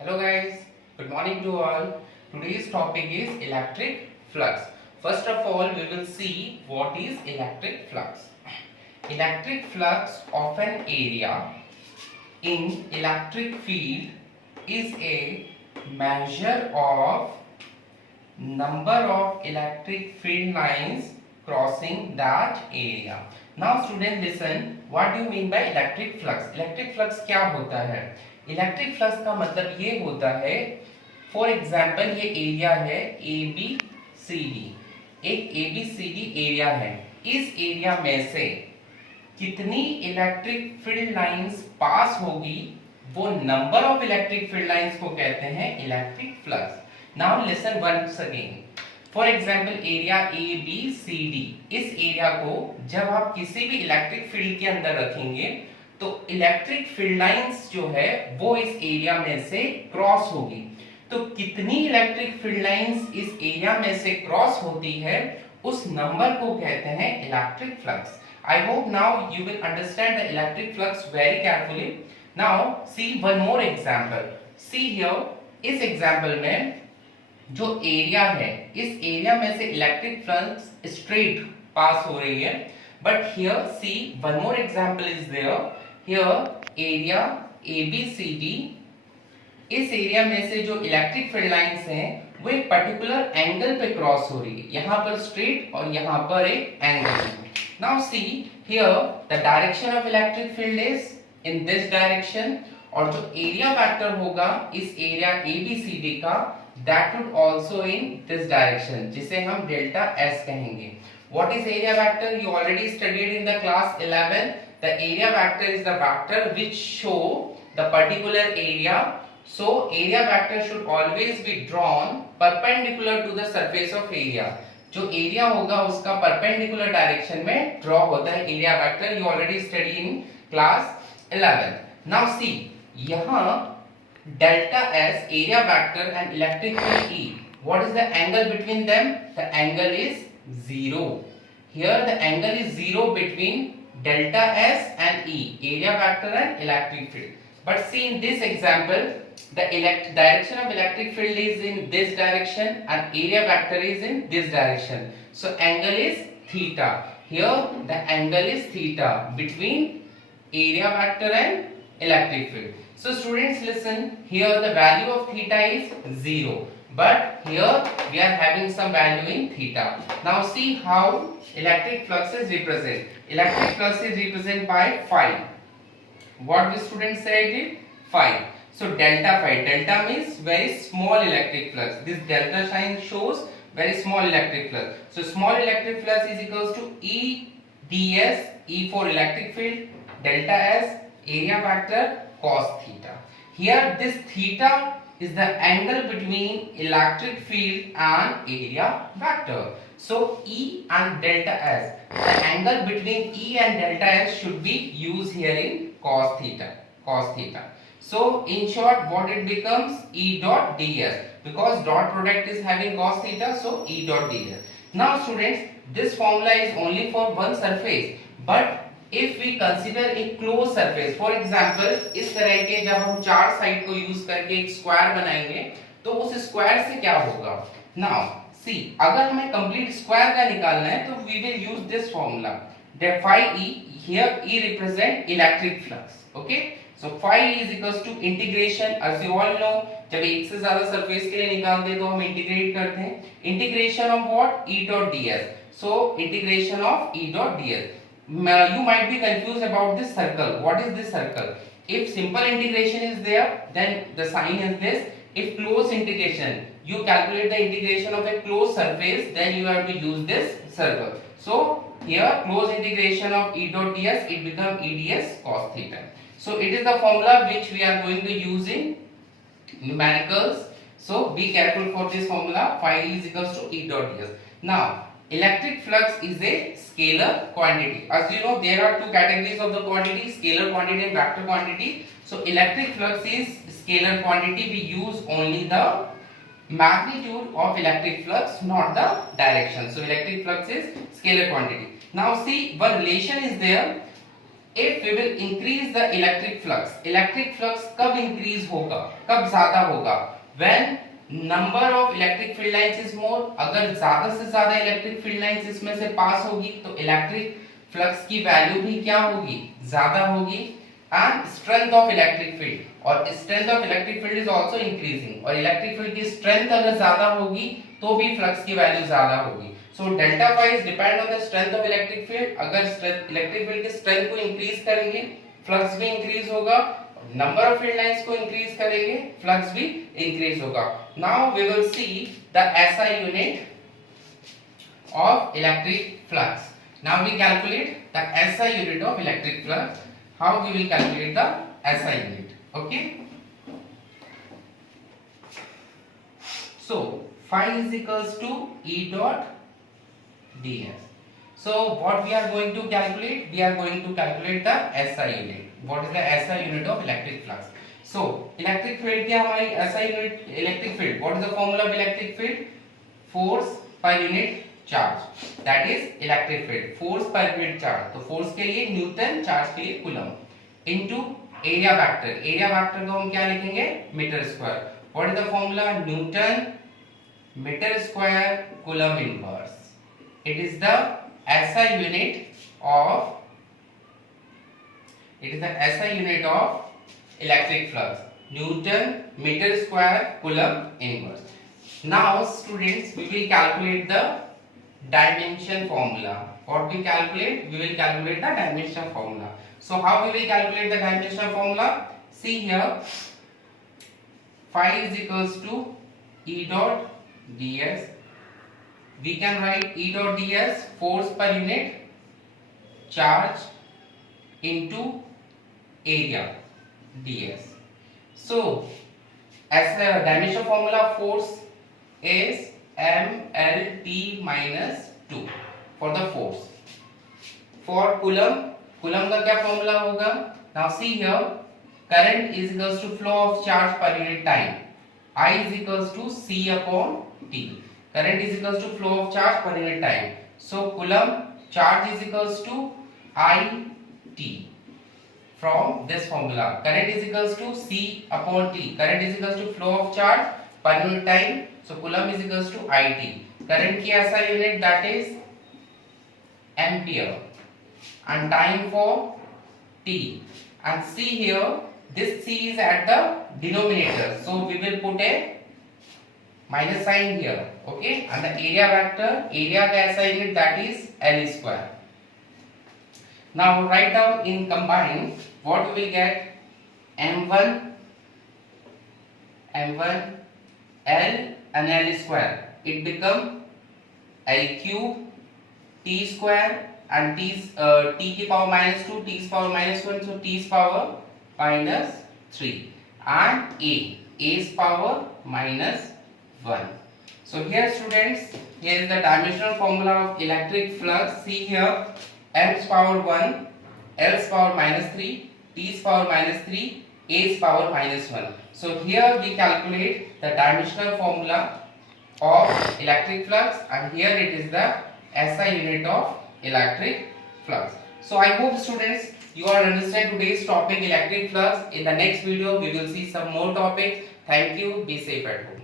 Hello guys, good morning to all. Today's topic is electric flux. First of all, we will see what is electric flux. Electric flux of an area in electric field is a measure of number of electric field lines crossing that area. Now student listen, what do you mean by electric flux? Electric flux क्या होता है? Electric flux का मतलब ये होता है, for example ये area है ए बी सी डी, एक a b c d area है। इस एरिया में से कितनी इलेक्ट्रिक फील्ड लाइंस पास होगी, वो number of electric field lines को कहते हैं electric flux. Now listen once again, for example area a b c d, इस एरिया को जब आप किसी भी इलेक्ट्रिक फील्ड के अंदर रखेंगे तो इलेक्ट्रिक फील्ड लाइंस जो है वो इस एरिया में से क्रॉस होगी। तो कितनी इलेक्ट्रिक फील्ड लाइंस इस एरिया में से क्रॉस होती है, उस नंबर को कहते हैं electric flux. I hope now you will understand the electric flux very carefully. Now see one more example. See here, इस एग्जांपल में जो एरिया है, इस एरिया में से इलेक्ट्रिक फ्लक्स स्ट्रेट पास हो रही है। But here see one more example is there. Here area ABCD, इस एरिया में से जो इलेक्ट्रिक फील्ड लाइंस हैं वो एक पर्टिकुलर एंगल पे क्रॉस हो रही है, यहाँ पर स्ट्रेट और यहाँ पर एक angle. Now see here the direction of electric field is in this direction, और जो एरिया वेक्टर होगा इस एरिया ABCD का, that would also in this direction, जिसे हम डेल्टा S कहेंगे। What is area vector? You already studied in the class 11. The area vector is the vector which show the particular area. So area vector should always be drawn perpendicular to the surface of area. जो area होगा उसका perpendicular direction में draw होता है area vector. You already studied in class 11. Now see, यहाँ delta S area vector and electric field E. What is the angle between them? The angle is 0. Here the angle is 0 between delta S and E, area vector and electric field. But see in this example, the direction of electric field is in this direction and area vector is in this direction. So angle is theta. Here the angle is theta between area vector and electric field. So students listen, here the value of theta is 0. But here we are having some value in theta. Now see how electric flux is represented. Electric flux is represented by phi. What the student said it? Phi. So delta phi. Delta means very small electric flux. This delta sign shows very small electric flux. So small electric flux is equals to E ds, E for electric field, delta S area vector cos theta. Here this theta is the angle between electric field and area vector. So E and delta S, the angle between E and delta S should be used here in cos theta. Cos theta. So in short, what it becomes? E dot ds, because dot product is having cos theta, so E dot ds. Now students, this formula is only for one surface, but if we consider a closed surface, for example इस तरह के जब हम चार side को use करके एक square बनाएंगे तो उस स्क्वायर से क्या होगा? Now see, अगर हमें कंप्लीट स्क्वायर का निकालना है तो we will use this formula. The phi E, here E represent electric flux. Okay, so phi E is equals to integration, as you all know, जब एक से ज्यादा सरफेस के लिए निकालते हैं तो हम इंटीग्रेट करते हैं, integration of what? E dot ds. So integration of E dot ds. You might be confused about this circle. What is this circle? If simple integration is there, then the sign is this. If closed integration, you calculate the integration of a closed surface, then you have to use this circle. So here closed integration of E dot ds, it becomes E ds cos theta. So it is the formula which we are going to use in numericals. So be careful for this formula. Phi is equals to E dot ds. Now electric flux is a scalar quantity. As you know, there are two categories of the quantity, scalar quantity and vector quantity. So electric flux is scalar quantity. We use only the magnitude of electric flux, not the direction. So electric flux is scalar quantity. Now see, one relation is there. if we will increase the electric flux कब increase होगा, कब ज्यादा होगा, when number of electric field lines is more, अगर ज्यादा से ज्यादा electric field lines इसमें से पास होगी तो इलेक्ट्रिक फ्लक्स की वैल्यू भी क्या होगी, ज्यादा होगी. And strength of electric field, और strength of electric field is also increasing, और इलेक्ट्रिक फील्ड की स्ट्रेंथ अगर ज्यादा होगी तो भी फ्लक्स की वैल्यू ज्यादा होगी. So delta phi depend on the strength of electric field. अगर इलेक्ट्रिक फील्ड की स्ट्रेंथ को इंक्रीज करेंगे फ्लक्स भी इंक्रीज होगा, नंबर ऑफ फील्ड लाइंस को इंक्रीज करेंगे फ्लक्स भी इंक्रीज होगा. Now we will see the SI unit of electric flux. Now we calculate the SI unit of electric flux. How we will calculate the SI unit? Okay. So phi is equals to E dot ds. So what we are going to calculate? We are going to calculate the SI unit. What is the SI unit of electric flux? So electric field क्या हमारी SI unit electric field? What is the formula of electric field? Force per unit charge, that is electric field. Force per unit charge, तो force के लिए newton, charge के लिए coulomb, into area vector. Area vector को हम क्या लिखेंगे, metre square. What is the formula, newton metre square coulomb inverse. It is the SI unit of, it is the SI unit of electric flux, newton metre square coulomb inverse. Now students, we will calculate the dimension formula. What we calculate? We will calculate the dimension formula. So how we will calculate the dimension formula? See here, phi is equals to E dot ds. We can write E dot ds, force per unit charge into area ds. So as the dimension formula, force is mlt minus 2 for the force. For coulomb का क्या formula होगा? Now see here, current is equals to flow of charge per unit time. I is equals to c upon t. Current is equals to flow of charge per unit time. So coulomb charge is equals to I t. From this formula, current is equals to c upon t. Current is equals to flow of charge per unit time. So coulomb is equals to IT. Current की SI unit, that is ampere, and time for t. And see here, this c is at the denominator, so we will put a minus sign here. Okay, and the area vector, area का SI unit, that is L square. Now write down in combine what we will get. M1 L and L square, it become L cube t square, and t की power minus 2, t power minus 1, so t power minus 3, and a's power minus 1. So here students, here is the dimensional formula of electric flux. See here, m's power 1, l's power minus 3, t's power minus 3, a's power minus 1. So here we calculate the dimensional formula of electric flux, and here it is the SI unit of electric flux. So I hope students you all understand today's topic, electric flux. In the next video we will see some more topics. Thank you. Be safe at home.